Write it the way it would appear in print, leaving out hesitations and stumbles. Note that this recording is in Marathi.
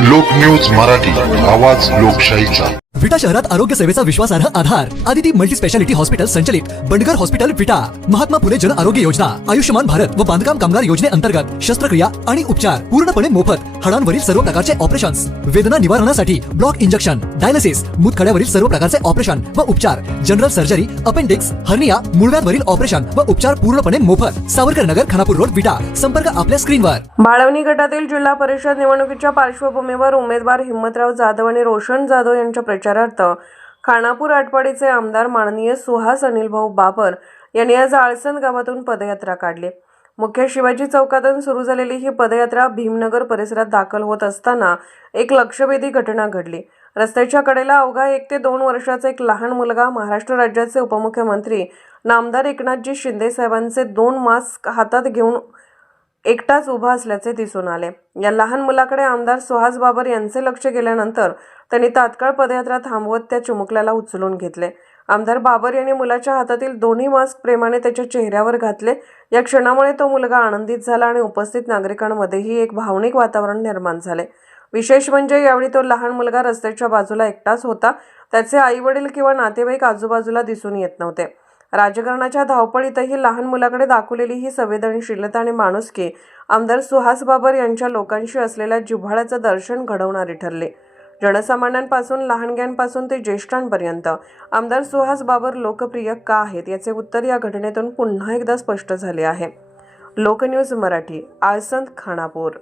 लोक न्यूज मराठी, आवाज लोकशाहीचा। विटा शहरात आरोग्य सेवेचा विश्वासार्ह आधार आदिती मल्टी स्पेशालिटी हॉस्पिटल संचलित बंडगर हॉस्पिटल विटा, महात्मा फुले जन आरोग्य योजना, आयुष्यमान भारत व बांधकाम कामगार योजनेअंतर्गत शस्त्रक्रिया आणि उपचार पूर्णपणे मोफत, हाडांवरील सर्व प्रकारचे ऑपरेशन्स, वेदना निवारणासाठी ब्लॉक इंजेक्शन, डायलिसिस, मूतखड्यावरील सर्व प्रकारचे ऑपरेशन व उपचार, जनरल सर्जरी, अपेंडिक्स, हर्निया, मूळव्याधवरील ऑपरेशन व उपचार पूर्णपणे मोफत। सावरकर नगर, खानापूर रोड, विटा। संपर्क आपल्या स्क्रीनवर। बाळवणी गटातील जिल्हा परिषद निवडणुकीच्या पार्श्वभूमीवर उमेदवार हिम्मतराव जाधव आणि रोशन जाधव यांच्या प्रचारार्थ खानापूर आटपाडीचे आमदार माननीय सुहास अनिलभाऊ बाबर यांनी आज आळसंद गावातून पदयात्रा काढली। मुख्य शिवाजी चौकातून सुरू झालेली ही पदयात्रा भीमनगर परिसरात दाखल होत असताना एक लक्षवेधी घटना घडली। रस्त्याच्या कडेला अवघा 1 ते 2 वर्षाचा एक लहान मुलगा महाराष्ट्र राज्याचे उपमुख्यमंत्री नामदार एकनाथजी शिंदे साहेबांचे 2 मास्क हातात घेऊन एकटाच उभा असल्याचे दिसून आले। या लहान मुलाकडे आमदार सुहास बाबर यांचे लक्ष गेल्यानंतर त्यांनी तात्काळ पदयात्रा थांबवत त्या चिमुकल्याला उचलून घेतले। आमदार बाबर यांनी मुलाच्या हातातील दोन्ही मास्क प्रेमाने त्याच्या चेहऱ्यावर घातले। या क्षणामुळे तो मुलगा आनंदित झाला आणि उपस्थित नागरिकांमध्येही एक भावनिक वातावरण निर्माण झाले। विशेष म्हणजे यावेळी तो लहान मुलगा रस्त्याच्या बाजूला एकटाच होता। त्याचे आई-वडील किंवा नातेवाईक आजूबाजूला दिसून येत नव्हते। राजकारणाच्या धावपळीतही लहान मुलाकडे दाखवलेली ही संवेदनशीलता आणि माणुसकी आमदार सुहास बाबर यांच्या लोकांशी असलेल्या जिव्हाळ्याचं दर्शन घडवणारी ठरली। जनसामान्यांपासून लहानग्यांपासून ते ज्येष्ठांपर्यंत आमदार सुहास बाबर लोकप्रिय का आहेत याचे उत्तर या घटनेतून पुन्हा एकदा स्पष्ट झाले आहे। लोक न्यूज मराठी, आळसंद, खानापूर।